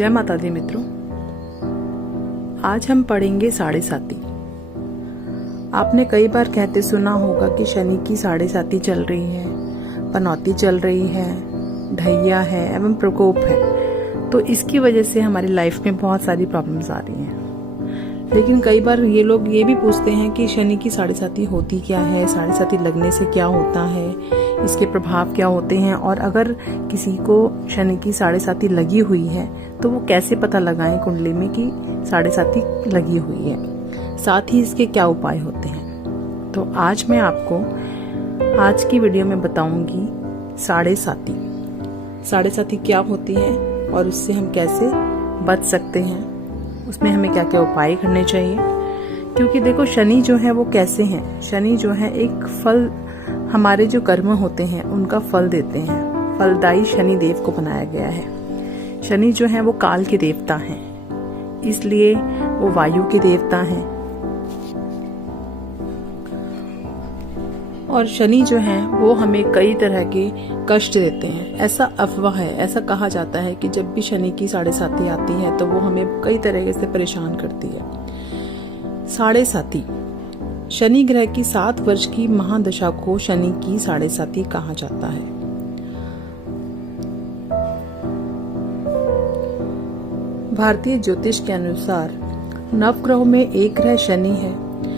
जय माता दी मित्रों, आज हम पढ़ेंगे साढ़े साती। आपने कई बार कहते सुना होगा कि शनि की साढ़े साती चल रही है, पनौती चल रही है, ढैया है एवं प्रकोप है। तो इसकी वजह से हमारी लाइफ में बहुत सारी प्रॉब्लम्स आ रही हैं। लेकिन कई बार ये लोग ये भी पूछते हैं कि शनि की साढ़े साती होती क्या है, साढ़े साती लगने से क्या होता है, इसके प्रभाव क्या होते हैं, और अगर किसी को शनि की साढ़े साती लगी हुई है तो वो कैसे पता लगाएं कुंडली में कि साढ़े साती लगी हुई है, साथ ही इसके क्या उपाय होते हैं। तो आज मैं आपको आज की वीडियो में बताऊंगी साढ़े साती। साढ़े साती क्या होती है और उससे हम कैसे बच सकते हैं, उसमें हमें क्या क्या उपाय करने चाहिए। क्योंकि देखो, शनि जो है वो कैसे हैं, शनि जो है एक फल, हमारे जो कर्म होते हैं उनका फल देते हैं। फलदायी शनि देव को बनाया गया है। शनि जो है वो काल के देवता हैं, इसलिए वो वायु के देवता हैं। और शनि जो है वो हमें कई तरह के कष्ट देते हैं। ऐसा अफवाह है, ऐसा कहा जाता है कि जब भी शनि की साढ़े साती आती है तो वो हमें कई तरह से परेशान करती है। साढ़े साती, शनि ग्रह की 7 वर्ष की महादशा को शनि की साढ़े साती कहा जाता है। भारतीय ज्योतिष के अनुसार नवग्रहों में एक ग्रह शनि है,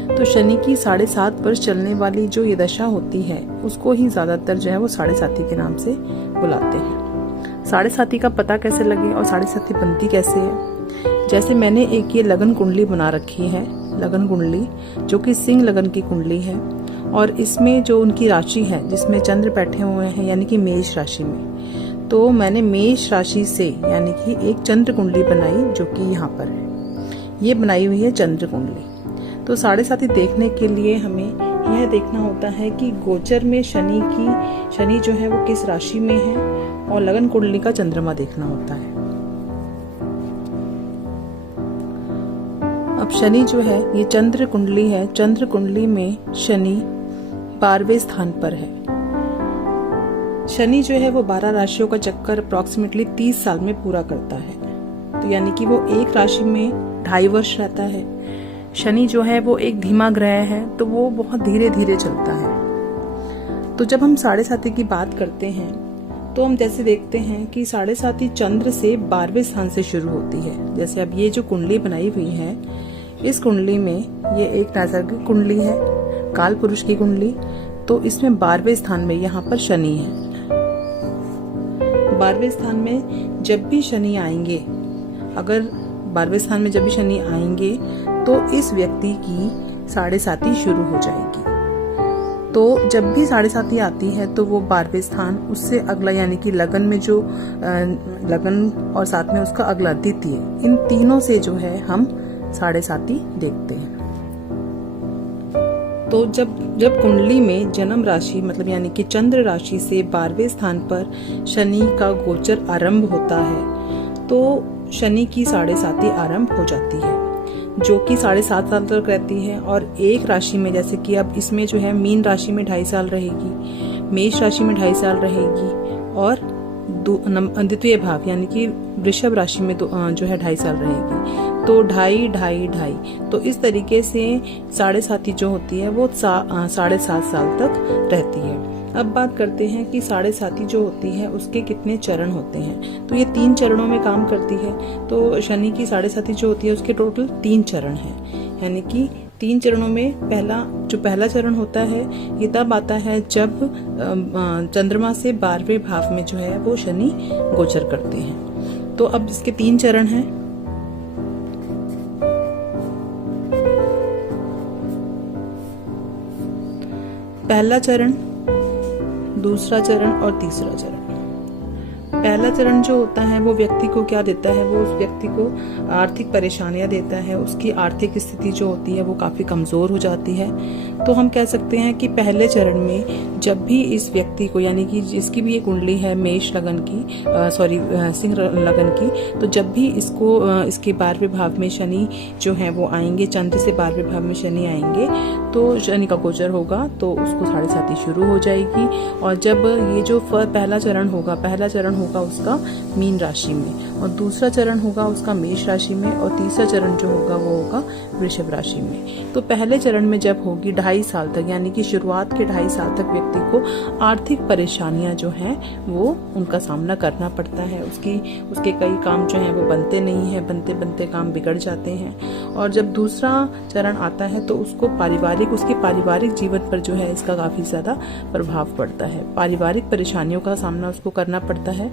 तो शनि की 7.5 वर्ष चलने वाली जो ये दशा होती है उसको ही ज्यादातर जो है वो साढ़े साती के नाम से बुलाते हैं। साढ़े साती का पता कैसे लगे और साढ़े साती बनती कैसे है। जैसे मैंने एक ये लगन कुंडली बना रखी है, लगन कुंडली जो कि सिंह लगन की कुंडली है, और इसमें जो उनकी राशि है जिसमें चंद्र बैठे हुए हैं यानी कि मेष राशि में, तो मैंने मेष राशि से यानी कि एक चंद्र कुंडली बनाई जो कि यहाँ पर है। ये बनाई हुई है चंद्र कुंडली। तो साढ़े साती देखने के लिए हमें यह देखना होता है कि गोचर में शनि जो है वो किस राशि में है, और लगन कुंडली का चंद्रमा देखना होता है। अब शनि जो है ये चंद्र कुंडली है, चंद्र कुंडली में शनि 12वें स्थान पर है। शनि जो है वो 12 राशियों का चक्कर अप्रोक्सीमेटली 30 साल में पूरा करता है। तो यानी कि वो एक राशि में 2.5 वर्ष रहता है। शनि जो है वो एक धीमा ग्रह है, तो वो बहुत धीरे धीरे चलता है। तो जब हम साढ़े साती की बात करते हैं तो हम जैसे देखते हैं कि साढ़े साती चंद्र से 12वें स्थान से शुरू होती है। जैसे अब ये जो कुंडली बनाई हुई है, इस कुंडली में ये एक नैसर्गिक कुंडली है, काल पुरुष की कुंडली, तो इसमें 12वें स्थान में यहाँ पर शनि है। 12वें स्थान में जब भी शनि आएंगे, अगर 12वें स्थान में जब भी शनि आएंगे तो इस व्यक्ति की साढ़े साती शुरू हो जाएगी। तो जब भी साढ़े साती आती है तो वो 12वें स्थान, उससे अगला यानी कि लगन में जो लगन और साथ में उसका अगला द्वितीय, इन तीनों से जो है हम साढ़े साती देखते हैं। तो जब कुंडली में जन्म राशि मतलब यानी कि चंद्र राशि से 12वें स्थान पर शनि का गोचर आरंभ होता है तो शनि की साढ़े साती आरंभ हो जाती है, जो कि 7.5 साल तक रहती है। और एक राशि में, जैसे कि अब इसमें जो है मीन राशि में 2.5 साल रहेगी, मेष राशि में 2.5 साल रहेगी, और द्वितीय भाव यानी कि वृषभ राशि में जो है 2.5 साल रहेगी। तो 2.5 तो इस तरीके से साढ़े साती जो होती है वो 7.5 साल तक रहती है। अब बात करते हैं कि साढ़े साती जो होती है उसके कितने चरण होते हैं। तो ये 3 चरणों में काम करती है। तो शनि की साढ़े साती जो होती है उसके टोटल 3 चरण हैं, यानी कि 3 चरणों में पहला चरण होता है ये तब आता है जब चंद्रमा से 12वें भाव में जो है वो शनि गोचर करते हैं। तो अब इसके 3 चरण हैं। पहला चरण, दूसरा चरण और तीसरा चरण। पहला चरण जो होता है वो व्यक्ति को क्या देता है, वो उस व्यक्ति को आर्थिक परेशानियां देता है। उसकी आर्थिक स्थिति जो होती है वो काफी कमजोर हो जाती है। तो हम कह सकते हैं कि पहले चरण में जब भी इस व्यक्ति को, यानी कि जिसकी भी ये कुंडली है मेष लगन की, सिंह लगन की, तो जब भी इसके 12वें भाव में शनि जो है वो आएंगे, चंद्र से 12वें भाव में शनि आएंगे, तो शनि का गोचर होगा तो उसको साढ़े साती शुरू हो जाएगी। और जब ये जो पहला चरण होगा उसका मीन राशि में, और दूसरा चरण होगा उसका मेष राशि में, और तीसरा चरण जो होगा वो होगा वृषभ राशि में। तो पहले चरण में जब होगी 2.5 साल तक, यानी कि शुरुआत के 2.5 साल तक व्यक्ति को आर्थिक परेशानियां जो हैं वो उनका सामना करना पड़ता है। उसके कई काम जो हैं वो बनते नहीं है, बनते बनते काम बिगड़ जाते हैं। और जब दूसरा चरण आता है तो उसके पारिवारिक जीवन पर जो है इसका काफी ज्यादा प्रभाव पड़ता है। पारिवारिक परेशानियों का सामना उसको करना पड़ता है,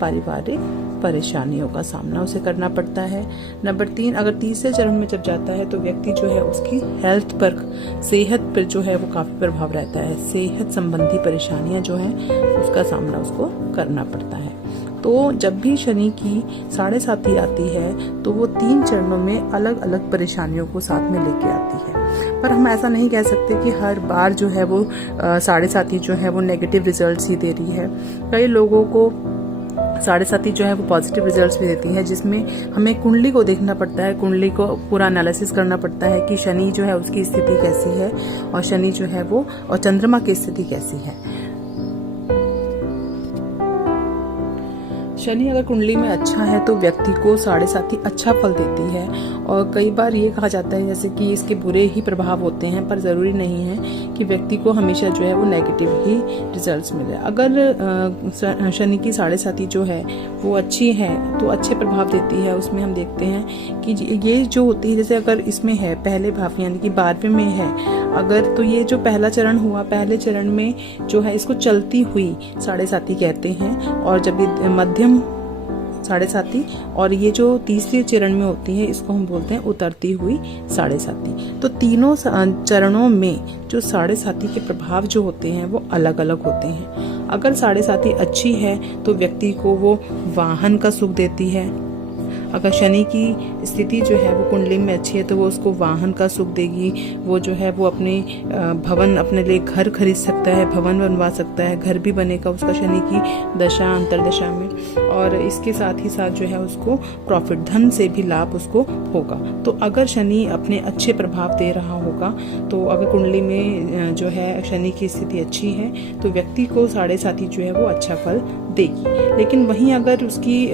पारिवारिक परेशानियों का सामना उसे करना पड़ता है। नंबर 3, अगर तीसरे चरण में जब जाता है तो व्यक्ति जो है उसकी हेल्थ पर, सेहत पर जो है वो काफी प्रभाव रहता है। सेहत संबंधी परेशानियां जो हैं उसका सामना उसको करना पड़ता है। तो जब भी शनि की 7.5 आती है तो वो 3 चरणों में अलग अलग परेशानियों को साथ में लेके आती है। पर हम ऐसा नहीं कह सकते कि हर बार जो है वो 7.5 जो है वो नेगेटिव रिजल्ट्स ही दे रही है। कई लोगों को 7.5 जो है वो पॉजिटिव रिजल्ट्स भी देती है, जिसमें हमें कुंडली को देखना पड़ता है, कुंडली को पूरा एनालिसिस करना पड़ता है कि शनि जो है उसकी स्थिति कैसी है और शनि जो है वो और चंद्रमा की स्थिति कैसी है। शनि अगर कुंडली में अच्छा है तो व्यक्ति को 7.5 अच्छा फल देती है। और कई बार ये कहा जाता है जैसे कि इसके बुरे ही प्रभाव होते हैं, पर जरूरी नहीं है कि व्यक्ति को हमेशा जो है वो नेगेटिव ही रिजल्ट्स मिले। अगर शनि की 7.5 जो है वो अच्छी है तो अच्छे प्रभाव देती है। उसमें हम देखते हैं कि ये जो होती है, जैसे अगर इसमें है पहले भाव यानी कि 12वें में है अगर, तो ये जो पहला चरण हुआ, पहले चरण में जो है इसको चलती हुई 7.5 कहते हैं। और जब ये मध्यम 7.5 और ये जो तीसरे चरण में होती है इसको हम बोलते हैं उतरती हुई 7.5। तो तीनों चरणों में जो 7.5 के प्रभाव जो होते हैं वो अलग अलग होते हैं। अगर 7.5 अच्छी है तो व्यक्ति को वो वाहन का सुख देती है। अगर शनि की स्थिति जो है वो कुंडली में अच्छी है तो वो उसको वाहन का सुख देगी। वो जो है वो अपने भवन, अपने लिए घर खरीद सकता है, भवन बनवा सकता है, घर भी बनेगा उसका शनि की दशा अंतरदशा में। और इसके साथ ही साथ जो है उसको प्रॉफिट, धन से भी लाभ उसको होगा। तो अगर शनि अपने अच्छे प्रभाव दे रहा होगा, तो अगर कुंडली में जो है शनि की स्थिति अच्छी है तो व्यक्ति को 7.5 जो है वो अच्छा फल देगी। लेकिन वहीं अगर उसकी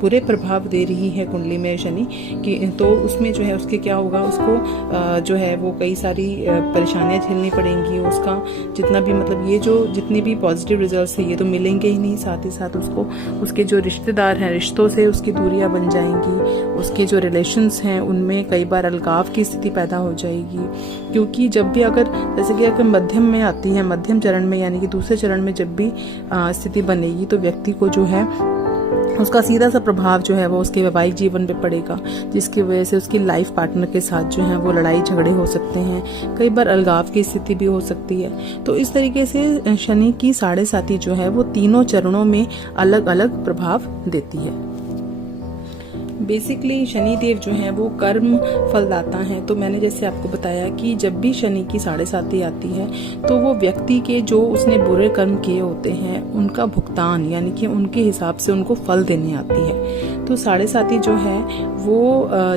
बुरे प्रभाव दे रही है कुंडली में शनि की, तो उसमें जो है उसके क्या होगा, उसको जो है वो कई सारी परेशानियां झेलनी पड़ेंगी। उसका जितना भी मतलब ये जो जितने भी पॉजिटिव रिजल्ट्स है ये तो मिलेंगे ही नहीं, साथ ही साथ उसको उसके जो रिश्तेदार हैं, रिश्तों से उसकी दूरियां बन जाएंगी। उसके जो रिलेशंस हैं उनमें कई बार अलगाव की स्थिति पैदा हो जाएगी। क्योंकि जब भी अगर जैसे कि अगर मध्यम में आती है, मध्यम चरण में यानी कि दूसरे चरण में जब भी स्थिति बनेगी तो व्यक्ति को जो है उसका सीधा सा प्रभाव जो है वो उसके वैवाहिक जीवन पे पड़ेगा, जिसकी वजह से उसकी लाइफ पार्टनर के साथ जो है वो लड़ाई झगड़े हो सकते हैं, कई बार अलगाव की स्थिति भी हो सकती है। तो इस तरीके से शनि की 7.5 जो है वो तीनों चरणों में अलग अलग प्रभाव देती है। बेसिकली शनि देव जो है वो कर्म फलदाता हैं। तो मैंने जैसे आपको बताया कि जब भी शनि की 7.5 आती है तो वो व्यक्ति के जो उसने बुरे कर्म किए होते हैं उनका भुगतान यानी कि उनके हिसाब से उनको फल देने आती है। तो 7.5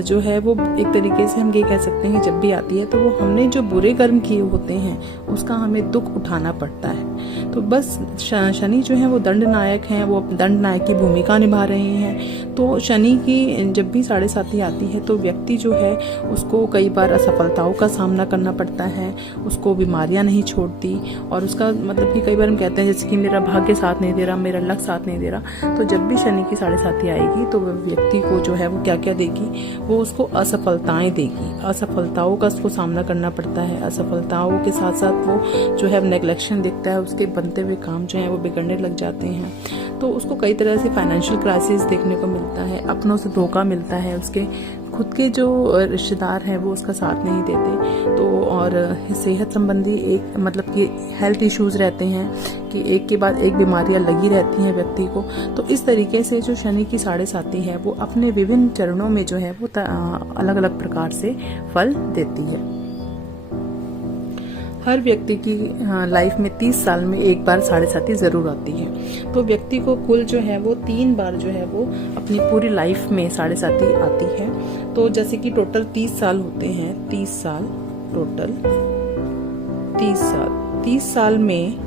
जो है वो एक तरीके से हम ये कह सकते हैं कि जब भी आती है तो वो हमने जो बुरे कर्म किए होते हैं उसका हमें दुख उठाना पड़ता है। तो बस शनि जो है वो दंड नायक हैं, वो दंड नायक की भूमिका निभा रहे हैं। तो शनि की जब भी 7.5 आती है तो व्यक्ति जो है उसको कई बार असफलताओं का सामना करना पड़ता है, उसको बीमारियां नहीं छोड़ती। और उसका मतलब कि कई बार हम कहते हैं जैसे कि मेरा भाग्य साथ नहीं दे रहा, मेरा लक साथ नहीं दे रहा। तो जब भी शनि की 7.5 आएगी तो व्यक्ति को जो है वो क्या क्या देगी, वो उसको असफलताएं देगी, असफलताओं का उसको सामना करना पड़ता है। असफलताओं के साथ साथ वो जो है नेग्लेक्शन दिखता है, उसके बनते हुए काम जो है वो बिगड़ने लग जाते हैं। तो उसको कई तरह से फाइनेंशियल क्राइसिस देखने को मिलता है, अपनों से धोखा मिलता है, उसके खुद के जो रिश्तेदार हैं वो उसका साथ नहीं देते। तो और सेहत संबंधी एक मतलब कि हेल्थ इश्यूज रहते हैं कि एक के बाद एक बीमारियां लगी रहती हैं व्यक्ति को। तो इस तरीके से जो शनि की 7.5 है वो अपने विभिन्न चरणों में जो है वो अलग अलग प्रकार से फल देती है। हर व्यक्ति की लाइफ में 30 साल में एक बार 7.5 जरूर आती है। तो व्यक्ति को कुल जो है वो 3 बार जो है वो अपनी पूरी लाइफ में 7.5 आती है। तो जैसे कि टोटल 30 साल होते हैं, 30 साल टोटल 30 साल में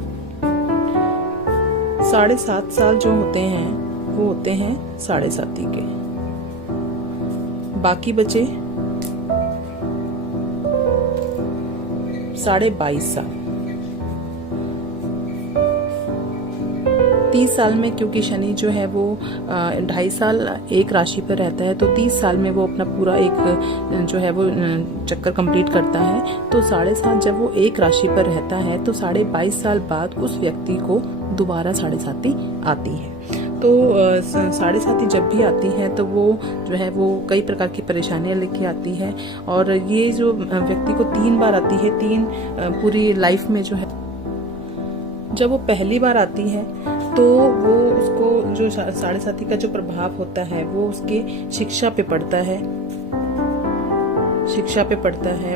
7.5 साल जो होते हैं वो होते हैं साढ़े साती के। बाकी बचे 22.5 साल। 30 साल में, क्योंकि शनि जो है वो 2.5 साल एक राशि पर रहता है, तो 30 साल में वो अपना पूरा एक जो है वो चक्कर कंप्लीट करता है। तो 7.5 जब वो एक राशि पर रहता है तो 22.5 साल बाद उस व्यक्ति को दोबारा 7.5 आती है। तो 7.5 जब भी आती है तो वो जो है वो कई प्रकार की परेशानियां लेके आती है। और ये जो व्यक्ति को 3 बार आती है, 3 पूरी लाइफ में जो है, जब वो पहली बार आती है तो वो उसको जो 7.5 का जो प्रभाव होता है वो उसके शिक्षा पे पड़ता है,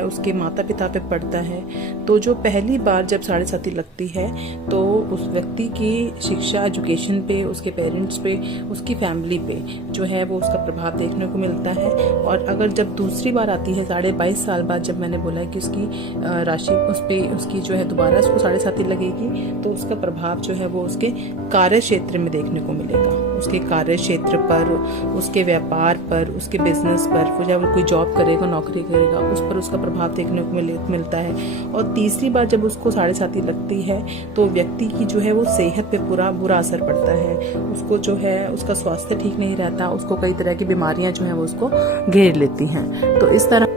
उसके माता पिता पे पड़ता है। तो जो पहली बार जब 7.5 लगती है तो उस व्यक्ति की शिक्षा, एजुकेशन पे, उसके पेरेंट्स पे, उसकी फैमिली पे जो है वो उसका प्रभाव देखने को मिलता है। और अगर जब दूसरी बार आती है 22.5 साल बाद, जब मैंने बोला है कि उसकी राशि उस पे उसकी जो है दोबारा उसको 7.5 लगेगी, तो उसका प्रभाव जो है वो उसके कार्य क्षेत्र में देखने को मिलेगा। उसके कार्य क्षेत्र पर, उसके व्यापार पर, उसके बिजनेस पर, जब वो कोई जॉब करेगा, नौकरी करेगा, उस पर उसका प्रभाव देखने को मिलता है। और तीसरी बार जब उसको 7.5 लगती है तो व्यक्ति की जो है वो सेहत पे पूरा बुरा असर पड़ता है। उसको जो है उसका स्वास्थ्य ठीक नहीं रहता, उसको कई तरह की बीमारियां जो है वो उसको घेर लेती हैं। तो इस तरह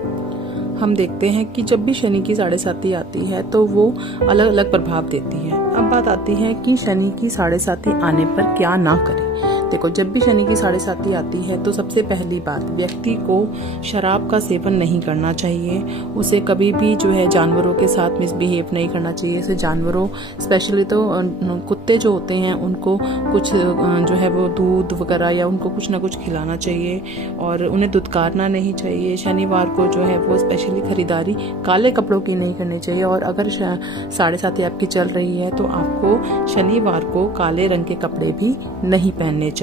हम देखते हैं कि जब भी शनि की 7.5 आती है तो वो अलग अलग प्रभाव देती है। अब बात आती है कि शनि की 7.5 आने पर क्या ना करें। देखो, जब भी शनि की 7.5 आती है तो सबसे पहली बात, व्यक्ति को शराब का सेवन नहीं करना चाहिए। उसे कभी भी जो है जानवरों के साथ मिसबिहेव नहीं करना चाहिए। इसे जानवरों, स्पेशली तो कुत्ते जो होते हैं, उनको कुछ जो है वो दूध वगैरह या उनको कुछ ना कुछ खिलाना चाहिए और उन्हें दुत्कारना नहीं चाहिए। शनिवार को जो है वो स्पेशली खरीदारी काले कपड़ों की नहीं करनी चाहिए। और अगर 7.5 आपकी चल रही है तो आपको शनिवार को काले रंग के कपड़े भी नहीं पहनने चाहिए।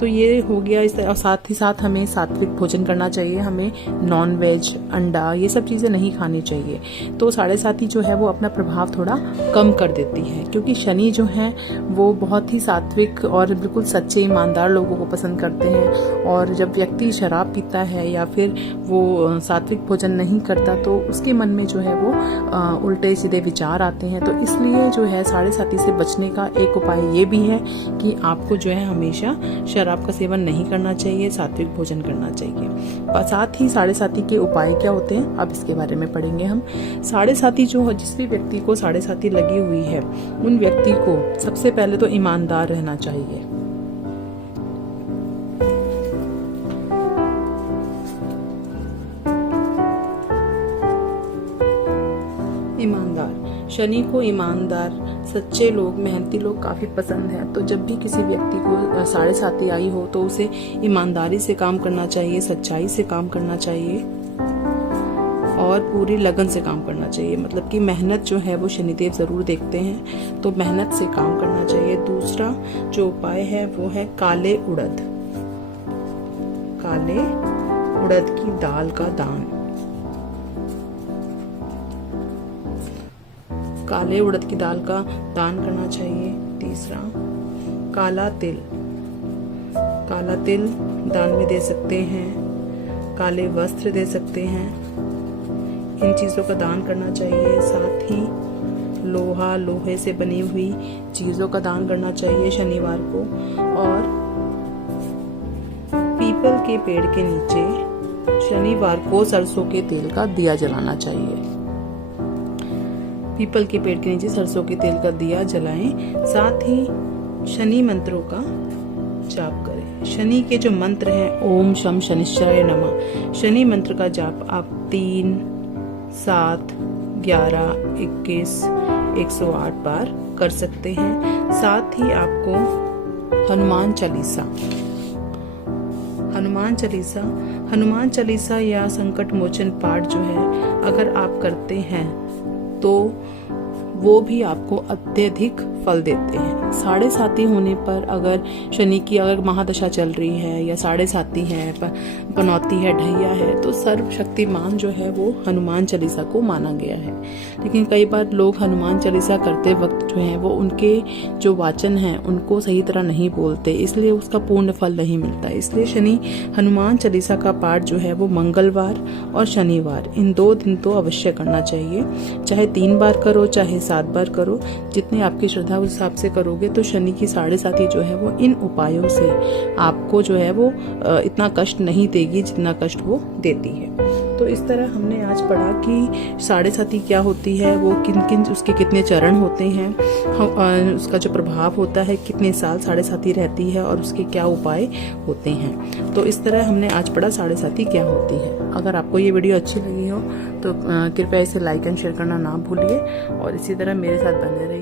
तो ये हो गया। और साथ ही साथ हमें सात्विक भोजन करना चाहिए। हमें नॉन वेज, अंडा, ये सब चीजें नहीं खानी चाहिए। तो 7.5 जो है वो अपना प्रभाव थोड़ा कम कर देती है, क्योंकि शनि जो है वो बहुत ही सात्विक और बिल्कुल सच्चे ईमानदार लोगों को पसंद करते हैं। और जब व्यक्ति शराब पीता है या फिर वो सात्विक भोजन नहीं करता तो उसके मन में जो है वो उल्टे सीधे विचार आते हैं। तो इसलिए जो है 7.5 से बचने का एक उपाय ये भी है कि आपको जो है हमेशा शराब का सेवन नहीं करना चाहिए, सात्विक भोजन करना चाहिए। साथ ही 7.5 के उपाय क्या होते हैं, अब इसके बारे में पढ़ेंगे हम। 7.5 जो जिस भी व्यक्ति को 7.5 लगी हुई है, उन व्यक्ति को सबसे पहले तो ईमानदार रहना चाहिए। ईमानदार, शनि को ईमानदार, सच्चे लोग, मेहनती लोग काफी पसंद है। तो जब भी किसी व्यक्ति को 7.5 आई हो तो उसे ईमानदारी से काम करना चाहिए, सच्चाई से काम करना चाहिए और पूरी लगन से काम करना चाहिए। मतलब कि मेहनत जो है वो शनिदेव जरूर देखते हैं, तो मेहनत से काम करना चाहिए। दूसरा जो उपाय है वो है काले उड़द की दाल का दान। काले उड़द की दाल का दान करना चाहिए। तीसरा, काला तिल दान में दे सकते हैं, काले वस्त्र दे सकते हैं, इन चीजों का दान करना चाहिए। साथ ही लोहे से बनी हुई चीजों का दान करना चाहिए शनिवार को। और पीपल के पेड़ के नीचे शनिवार को सरसों के तेल का दिया जलाना चाहिए। पीपल के पेड़ के नीचे सरसों के तेल का दिया जलाएं। साथ ही शनि मंत्रों का जाप करें। शनि के जो मंत्र हैं, ओम शम शनिश्चराय नमः, शनि मंत्र का जाप आप 3, 7, 11, 21, 108 बार कर सकते हैं। साथ ही आपको हनुमान चालीसा या संकट मोचन पाठ जो है अगर आप करते हैं तो वो भी आपको अत्यधिक फल देते हैं। साढ़े साती होने पर अगर शनि की अगर महादशा चल रही है या साढ़े साती है, पनौती है, ढैया है, तो सर्वशक्तिमान जो है वो हनुमान चालीसा को माना गया है। लेकिन कई बार लोग हनुमान चालीसा करते वक्त जो है वो उनके जो वाचन हैं उनको सही तरह नहीं बोलते, इसलिए उसका पूर्ण फल नहीं मिलता। इसलिए शनि हनुमान चालीसा का पाठ जो है वो मंगलवार और शनिवार इन 2 दिन तो अवश्य करना चाहिए। चाहे 3 बार करो, चाहे 7 बार करो, जितनी आपकी श्रद्धा उस हिसाब से करोगे तो शनि की साढ़े साती जो है वो इन उपायों से आपको जो है वो इतना कष्ट नहीं देगी जितना कष्ट वो देती है। तो इस तरह हमने आज पढ़ा कि साढ़े साती क्या होती है, वो किन किन उसके कितने चरण होते हैं, उसका जो प्रभाव होता है, कितने साल साढ़े साती रहती है और उसके क्या उपाय होते हैं। तो इस तरह हमने आज पढ़ा साढ़े साती क्या होती है। अगर आपको ये वीडियो अच्छी लगी हो तो कृपया इसे लाइक एंड शेयर करना ना भूलिए और इसी तरह मेरे साथ बने रहिए।